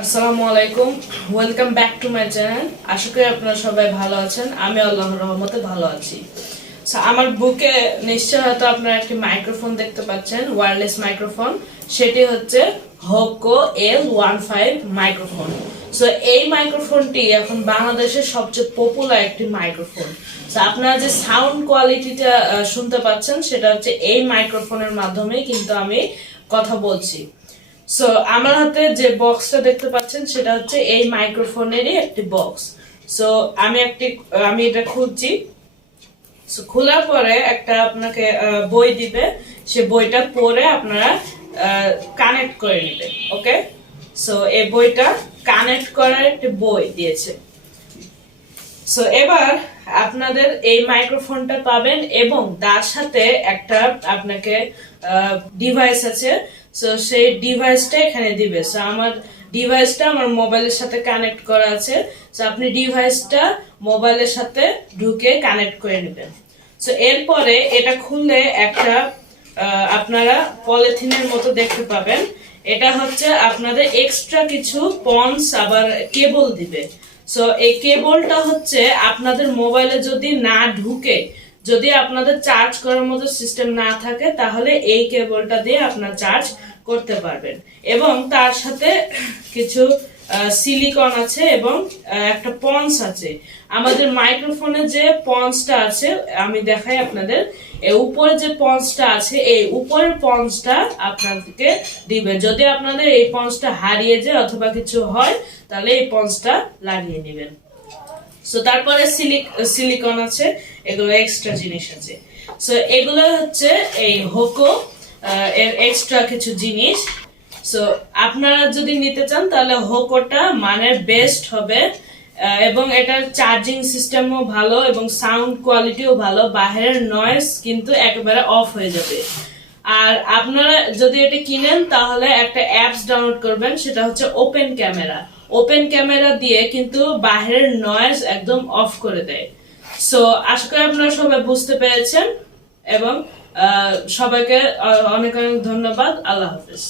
আসসালামু আলাইকুম, welcome back to my channel. আশা করি আপনারা সবাই ভালো আছেন। আমি আল্লাহর রহমতে ভালো আছি। আমার বুকে নিশ্চয় হয়তো আপনারা একটি মাইক্রোফোন দেখতে পাচ্ছেন, ওয়্যারলেস মাইক্রোফোন। সেটি হচ্ছে হোকো L15 মাইক্রোফোন। এই মাইক্রোফোনটি এখন বাংলাদেশের সবচেয়ে পপুলার একটি মাইক্রোফোন। আপনারা যে সাউন্ড কোয়ালিটিটা শুনতে পাচ্ছেন সেটা হচ্ছে এই মাইক্রোফোনের মাধ্যমে কিন্তু আমি কথা বলছি। আমার হাতে যে বক্সটা দেখতে পাচ্ছেন সেটা হচ্ছে এই মাইক্রোফোনেরই একটি বক্স। আমি এটা খুলছি। খোলার পরে একটা আপনাকে বই দিবে, সে বইটা পড়ে আপনারা কানেক্ট করে নেবেন। ওকে, এই বইটা কানেক্ট করার একটা বই দিয়েছে। এবার আপনাদের এই মাইক্রোফোনটা পাবেন এবং তার সাথে একটা আপনাকে ডিভাইস আছে। সেই ডিভাইসটা এখানে দিবে। আমার ডিভাইসটা আমার মোবাইলের সাথে কানেক্ট করা আছে। আপনি ডিভাইসটা মোবাইলের সাথে ঢুকে কানেক্ট করে নেবেন। এরপরে এটা খুললে একটা আপনারা পলিথিনের মতো দেখতে পাবেন। এটা হচ্ছে আপনাদের এক্সট্রা কিছু পন্স আবার কেবল দিবে। এই কেবলটা হচ্ছে আপনাদের মোবাইলে যদি না ঢুকে, যদি আপনাদের চার্জ করার মতো সিস্টেম না থাকে, তাহলে এই কেবলটা দিয়ে আপনার চার্জ করতে পারবেন। এবং তার সাথে কিছু সিলিকন আছে এবং একটা পন্স আছে। আমাদের মাইক্রোফোনে যে পন্সটা আছে আমি দেখাই আপনাদের। উপরে যে পন্সটা আছে, এই উপরের পন্সটা আপনাদেরকে দিবে। যদি আপনাদের এই পন্সটা হারিয়ে যায় অথবা কিছু হয়, তাহলে এই পন্সটা লাগিয়ে নেবেন। তারপরে সিলিকন আছে, এগুলো এক্সট্রা জিনিস আছে। এগুলো হচ্ছে এই হোকো এর এক্সট্রা কিছু জিনিস। আপনারা যদি নিতে চান তাহলে হোকোটা মানে বেস্ট হবে এবং এটার চার্জিং সিস্টেমও ভালো এবং সাউন্ড কোয়ালিটিও ভালো। বাইরের নয়েজ কিন্তু একেবারে অফ হয়ে যাবে। আর আপনারা যদি এটা কিনেন তাহলে একটা অ্যাপস ডাউনলোড করবেন, সেটা হচ্ছে ওপেন ক্যামেরা। ওপেন ক্যামেরা দিয়ে কিন্তু বাইরের নয়েজ একদম অফ করে দেয়। আশা করি আপনারা সবাই বুঝতে পেরেছেন এবং সবাইকে অনেক অনেক ধন্যবাদ। আল্লাহ হাফেজ।